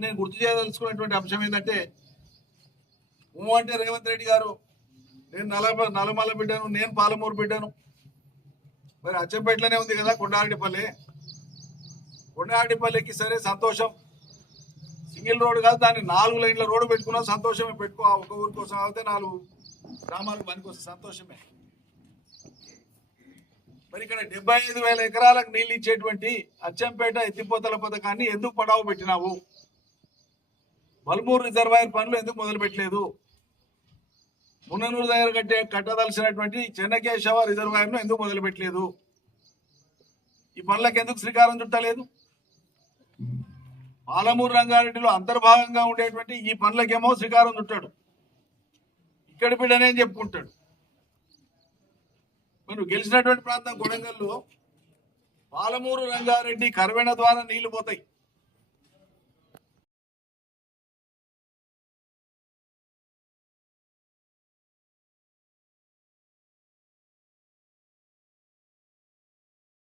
నేను గుర్తు చేయదలుచుకున్నటువంటి అంశం ఏంటంటే అంటే రేవంత్ రెడ్డి గారు నేను నల్లమల బిడ్డను, నేను పాలమూరు బిడ్డను. మరి అచ్చంపేటలోనే ఉంది కదా కొండారెడ్డిపల్లికి సరే సంతోషం. సింగిల్ రోడ్ కాదు, దాన్ని 4 లైన్ల రోడ్డు పెట్టుకున్నాం, సంతోషమే. పెట్టుకో, ఒక ఊరి కోసం అయితే 4 గ్రామాలకు పనికొస్తే సంతోషమే. మరి ఇక్కడ 75,000 ఎకరాలకు నీళ్ళు ఇచ్చేటువంటి అచ్చంపేట ఎత్తిపోతల పథకాన్ని ఎందుకు పడావు పెట్టినావు? వల్మూరు రిజర్వాయర్ పనులు ఎందుకు మొదలు పెట్టలేదు? మున్ననూరు దగ్గర కట్టదలసినటువంటి చెన్నకేశవ రిజర్వాయర్ ను ఎందుకు మొదలు పెట్టలేదు? ఈ పనులకు ఎందుకు శ్రీకారం చుట్టలేదు? పాలమూరు రంగారెడ్డిలో అంతర్భాగంగా ఉండేటువంటి ఈ పనులకేమో శ్రీకారం చుట్టాడు, ఇక్కడి బిడ్డనే చెప్పుకుంటాడు. మనం గెలిచినటువంటి ప్రాంతం కొడంగల్లో పాలమూరు రంగారెడ్డి కర్వెన ద్వారా నీళ్లు పోతాయి.